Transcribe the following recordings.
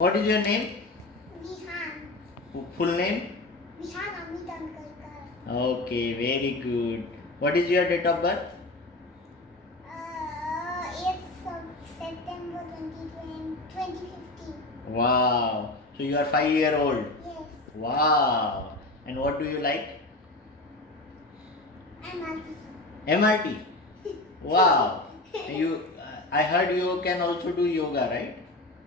What is your name? Vihan. Full name? Vihan Amit Ankalkar. Okay, very good. What is your date of birth? 8th of September 2015. Wow. So you are 5 year old. Yes. Wow. And what do you like? MRT. MRT. Wow. You. I heard you can also do yoga, right?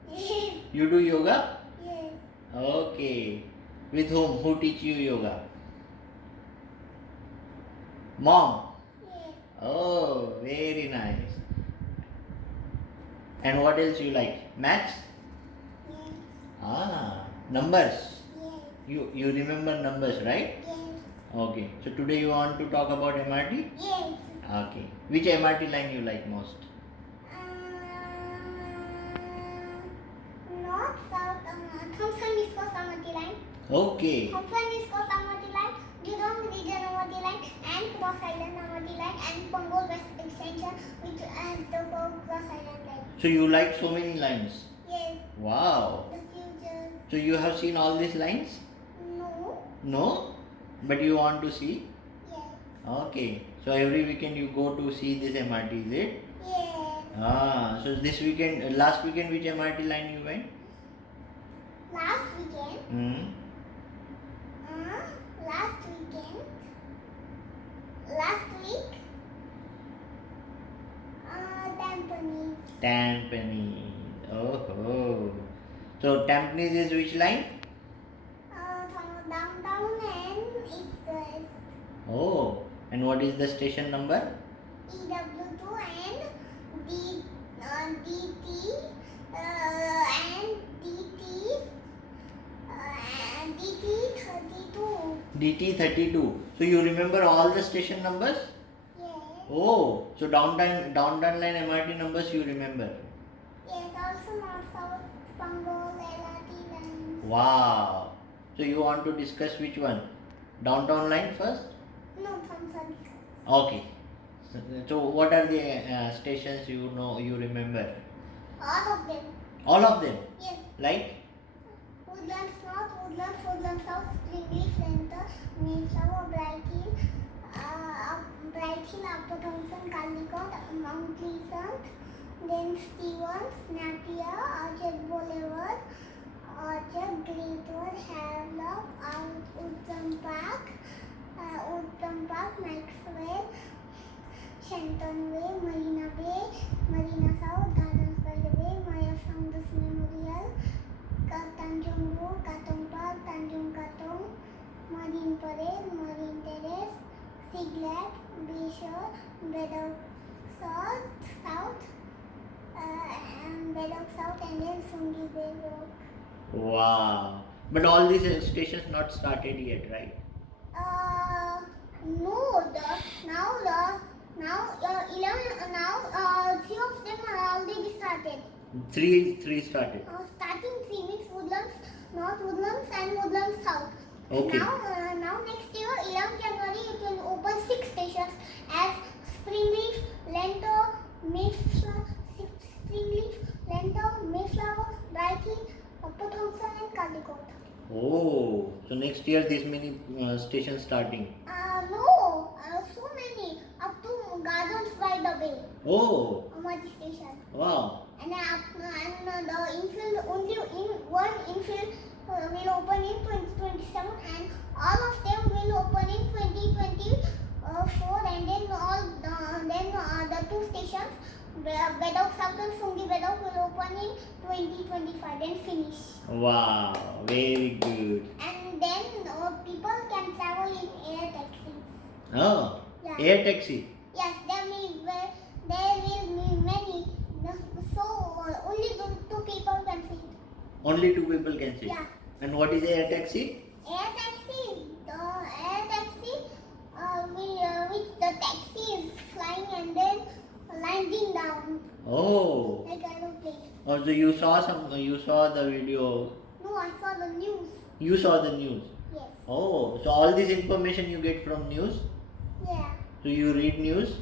Yes. You do yoga? Yes. Okay. With whom? Who teach you yoga? Mom. Yes. Oh, very nice. And what else you like? Maths? Yes. Numbers. Yes. You remember numbers, right? Yes. Okay. So today you want to talk about MRT? Yes. Okay. Which MRT line you like most? North, South, Thompson Misco Samati line. Okay. Thompson Misco Samati line, Jurong Region Amati line, and Cross Island Amati line, and Punggol West Extension, which has the Cross Island line. So you like so many lines? Yes. Wow. The future. So you have seen all these lines? No. No? But you want to see? Yes. Okay. So every weekend you go to see this MRT, is it? Yes. So this weekend, last weekend, which MRT line you went? Last weekend. Hmm. Last weekend. Last week. Tampines. Tampines. Oh. So Tampines is which line? Downtown and East West. Oh. And what is the station number? EW2 and DT and DT32. DT32. So you remember all the station numbers? Yes. Oh. So downtown line MRT numbers you remember? Yes, also North South Punggol LRT line. Wow. So you want to discuss which one? Downtown line first? No, Thompson. Okay. So what are the stations you remember? All of them. All of them? Yes. Like? Woodlands North, Woodlands South, Springleaf Center, Mayflower, Bright Hill, Upper Thompson, Caldecott, Mount Pleasant, then Stevens, Napier, Orchard Boulevard, Orchard, Greatwood, Havelock, Woodland Park, Maxwell, Shenton Way, Marina Bay, Marina South, Gardens by the Bay, Maya Founders Memorial, Tanjung Ru, Katong Park, Tanjung Katong, Marine Parade, Marine Terrace, Siglet, Bayshore, Bedok South, and then Sungi Bay Road. Wow. But all these stations not started yet, right? No, three of them are already started. Three started. Starting 3 means Woodlands North, Woodlands and Woodlands South. Okay. Now next year, 11 January, it will open 6 stations as Springleaf, Lento, Mayflower, Bright Hill, Upper Thompson and Caldecott. Oh, so next year this many stations starting. No, so many up to Gardens by the Bay. Oh. Amati station. Wow. And the infield, only one infield will open in 2027 and all of them will open in 2024 and then the 2 stations, Bedok South and Sungi Bedok will open in 2025 then finish. Wow, very good. And then people can travel in air taxis. Oh, Yeah. air taxi. Yes, there will be many. So only 2 people can sit. Only 2 people can sit. Yeah. And what is air taxi? Air taxi, which the taxi is flying and then landing down Oh. like aeroplane. Oh, so you saw the video. No, I saw the news. You saw the news. Yes. Oh, so all this information you get from news? Yeah. So you read news?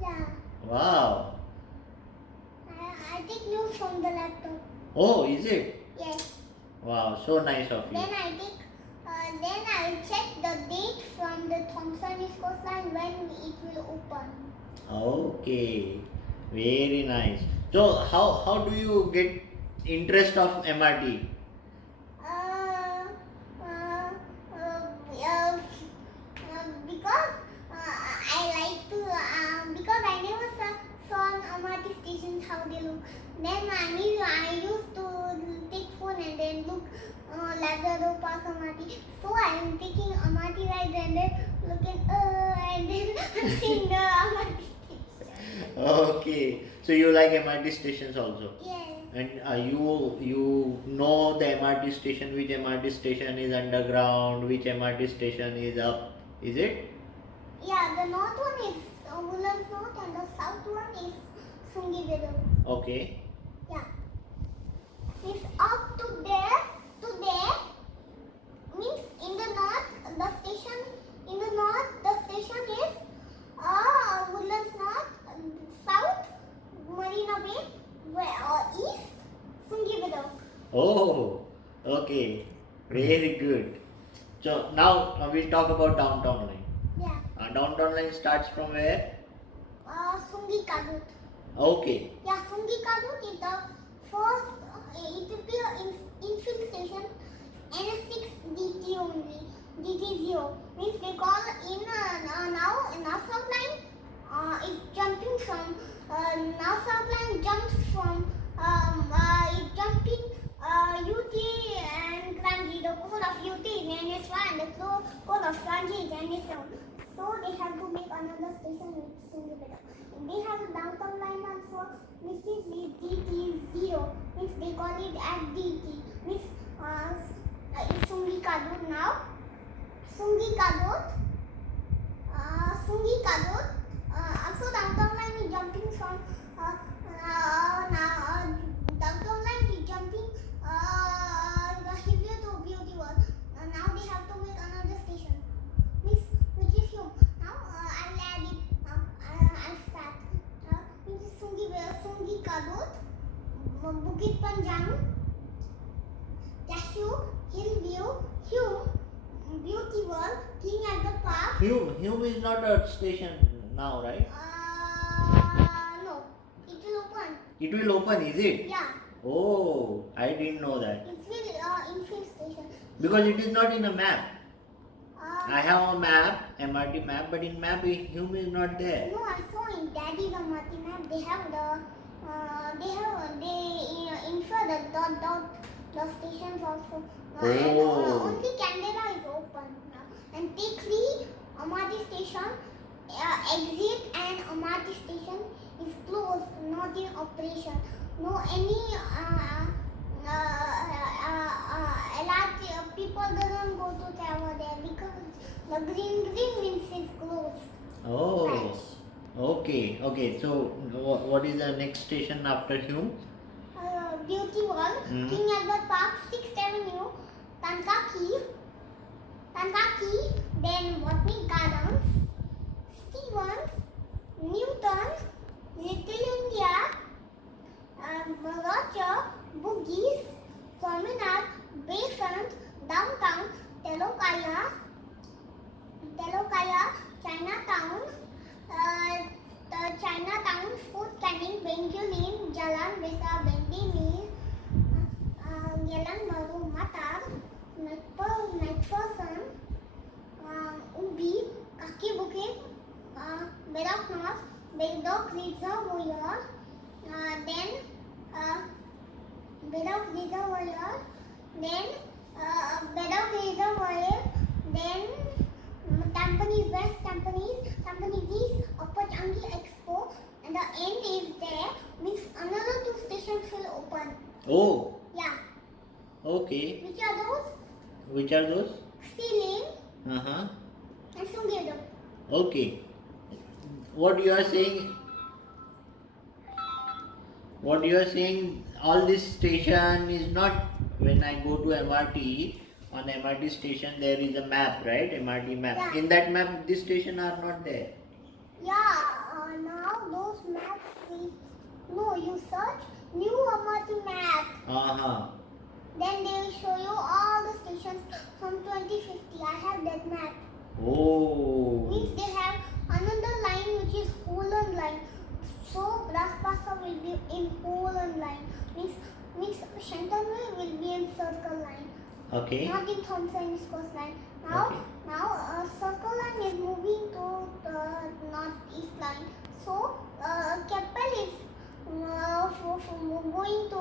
Yeah. Wow. I take news from the laptop. Oh, is it? Yes. Wow, so nice of you. Then I check the date from the Thompson East Coast Line when it will open. Okay, very nice. So how do you get interest of MRT? Uh, uh, because I like to because I never saw on MRT stations how they look. Then I used to take phone and then look Labrador Park MRT. So I am taking MRT ride and then looking and then I'm seeing the MRT station. Okay, so you like MRT stations also, Yes. and you know the MRT station, which MRT station is underground, which MRT station is up, is it? Yeah, the north one is Woodlands North and the south one is Sungivedu. Okay. Yeah. It's up to there means in the north the station is Woodlands North, south Marina Bay, east Sungivedu. Oh, okay, very good. So now we'll talk about downtown line. Yeah. Downtown line starts from where? Sungi Kadut. Okay. Yeah, Sungi Kadut is the first. It will be an infill station NS6 DT only. DT0 means they call in now North South line is jumping from North South line jumps from is jumping UT and Kranji. The code of UT is NS1 and the code of Kranji is NS7. So they have to make another station with Sungipeta. They have a downtown line also, which is DT0 means they call it as DT means it's Sungi Kadut now. Sungi Kadut. Also downtown line is jumping from downtown line is jumping the Hivya to Beauty World. Now they have to make another station. Which is Hume. Now I'll add it. I'll start. Which is Sungi Kadut, Bukit Panjang, Cashew, Hillview, Hume, Beauty World, King Albert Park. Hume is not a station now, right? No, it will open. It will open, is it? Yeah, Oh, I didn't know that. it will infill station. Because it is not in a map. Uh, I have a map, MRT map, but in map Hume is not there. No, I saw in Daddy's MRT map. They have they infer the stations also. And Oh. only Canberra is open now. And T3 MRT station exit and MRT station is closed, not in operation. No any LRT people doesn't go to travel there because the green means is closed. Oh, Patch. okay. So what is the next station after Hume? Beauty World, Hmm. King Albert Park, 6th Avenue, Kankaki, then Botanic Gardens, Stevens, Newton, Little India, Roger, Boogies, Promenade, Bayfront, Downtown, Telokaya, Chinatown, the Chinatown, Fort Canning, Bengal Lane, Jalan Besar, Bendy Yalan Baru, Matar, McPherson, Ubi, Kaki Bukit, Bedok North, Bedok Reservoir, then Bedok Reservoir, then Bedok Reservoir, then Tampines West, Tampines East, Upper Changi Expo, and the end is there. Means another 2 stations will open. Oh, Yeah. okay. Which are those? Which are those? Sealing Uh-huh. and Sungivedu. Okay. What you are saying? What you are saying? All this station is not. When I go to MRT, on MRT station there is a map, right? MRT map. Yeah. In that map, this station are not there. Yeah. Now those maps will. No, you search new MRT map. Uh-huh. Then they will show you all the stations from 2050. I have that map. Oh. Means they have another line which is Poland line. So Brazbasa will be in Poland line. Means Shentonway will be in circle line. Okay. Not in Thompson East Coast line. Now, Okay. circle line is moving to the northeast line. So, Keppel is going to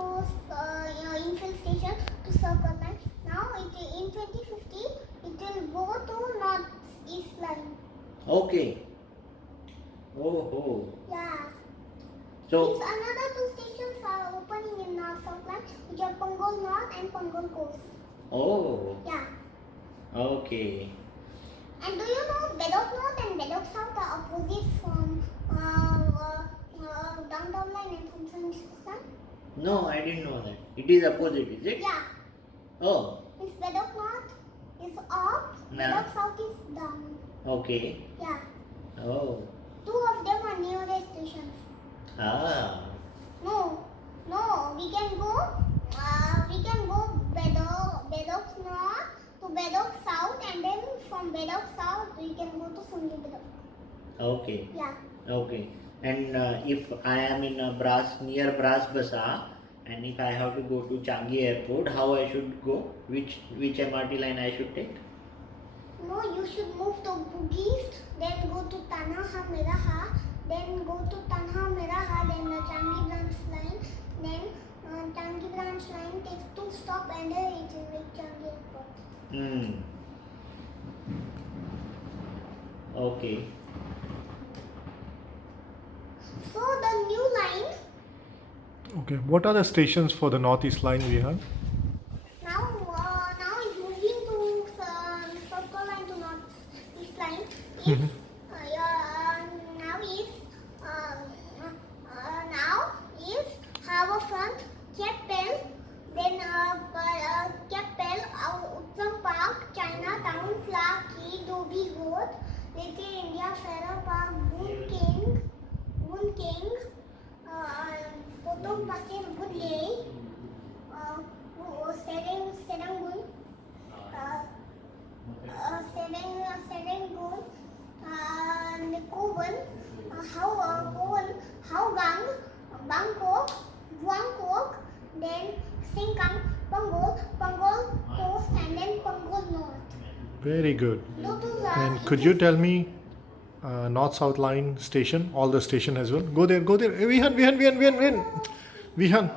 infill station to circle line. Now, in 2050, it will go to northeast line. Okay. Oh. Yeah. So. Means another two stations are opening in north south line, which are Punggol North and Punggol Coast. Oh. Yeah. Okay. And do you know Bedok North and Bedok South are opposites from downtown line and Thompson East Coast line? No, I didn't know that. It is opposite, is it? Yeah. Oh. Means Bedok North is up, Nah. Bedok South is down. Okay. Yeah. Oh. Two of them are nearest stations. Ah. No, we can go Bedok North to Bedok South, and then from Bedok South we can go to Sungi Bedok. Okay. Yeah. Okay. And if I am in near Brazbasa, and if I have to go to Changi Airport, how I should go? Which MRT line I should take? No, you should move to Bugis, then go to Tanah Merah, then go to Tanah Merah, then the Changi branch line, then Changi branch line takes 2 stops and then it will reach Changi Airport. Okay. So the new line Okay, what are the stations for the Northeast line we have? now is moving to circle line to northeast line. Is now is Harbourfront, Keppel, then Keppel, Uttam Park, Chinatown, Clarke Quay, Dobie Road, Little India, Farrer Park, Boon King, Potong Pasir, Woodley, Serangoon, Kovan, Hougang, Bangkok, Buangkok, then Sengkang, Punggol Coast, and then Punggol North. Very good. Those And could you tell me North-South line station, all the station as well? Go there. Hey, Vihan.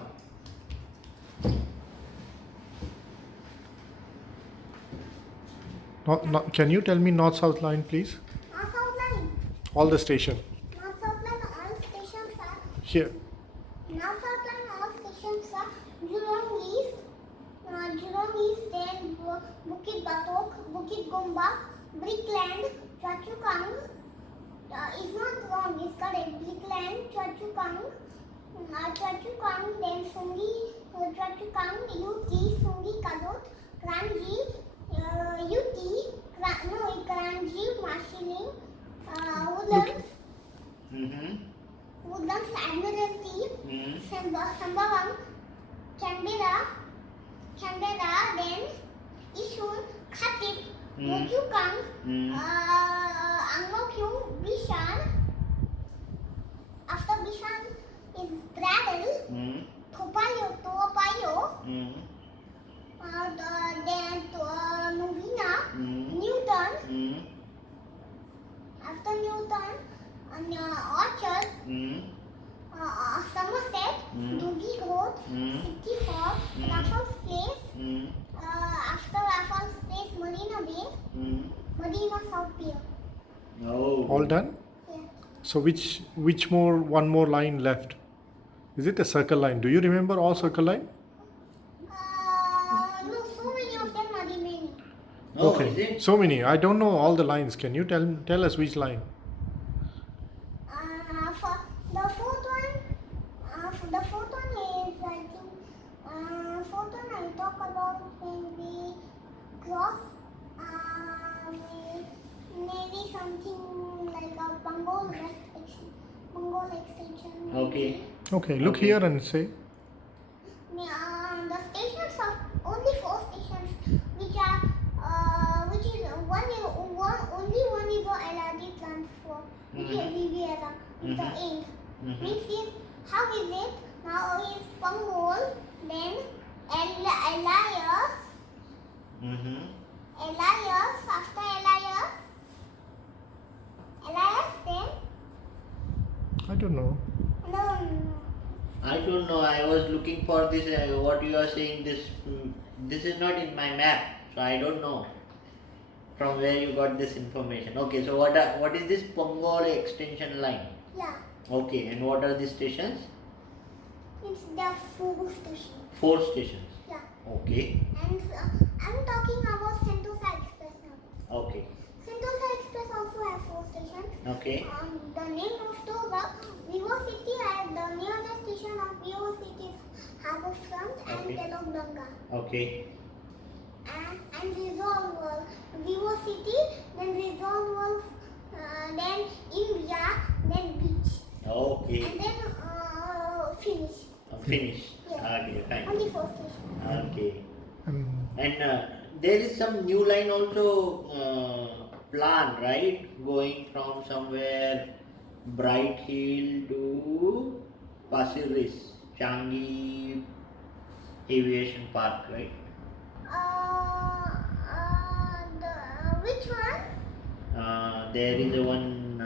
Can you tell me North-South line, please? North South Line. All the station. North South Line, all stations are. Here. North South Line, all stations are Jurong East, then Bukit Batok, Bukit Gombak, Brickland, Choa Chu Kang. It's not wrong, it's correct. Brickland, Choa Chu Kang, then Sungi, Choa Chu Kang, UT, Sungi Kadot, Kranji, UT, Kranji, Marsiling, Woodlands, Woodlands, Admiralty, Sembawang, Canberra, then Yishun, Khatib, Mojukang, Ang Mo Kio, Bishan. After Bishan is Bradel, Toa Payoh, then Novena, Newton. After Newton, Orchard, Somerset, Duggie Road, City Hall, Raffles Place. After Raffles Place, Marina Bay, Marina South Pier. Oh. All done? Yeah. So one more line left? Is it a circle line? Do you remember all circle line? No, so many of them are remaining. Oh, is Okay, it? so many. I don't know all the lines. Can you tell us which line? For the fourth one is, I think, fourth one I'll talk about when we cross, maybe something like a Punggol extension. Okay. Okay, look Okay. here and say. The stations of It's the Mhm. end. Mhm. Means is how is it? Now is Pangol, then Elias, Mhm. Elias, after Elias, then I don't know. no, I don't know. I was looking for this. What you are saying. This is not in my map, so I don't know from where you got this information. Okay, so what is this Pongol extension line? yeah, Okay, and what are the stations? it's the food station. 4 stations. Yeah, Okay. and I'm talking about Sentosa Express now. Okay. Sentosa Express also have 4 stations. Okay. The name of the Vivo City and the nearest station of Vivo City is Harbourfront and Okay. Telanganga. Okay. And Resolve World. Vivo City, then Resolve World, then India, then Beach. Okay. And then finish. Finish. Yes. Okay. Fine. Only 4 stations. Okay. Um, And there is some new line also planned, right? Going from somewhere Bright Hill to Pasir Ris, Changi Aviation Park, right? Which one? There is a one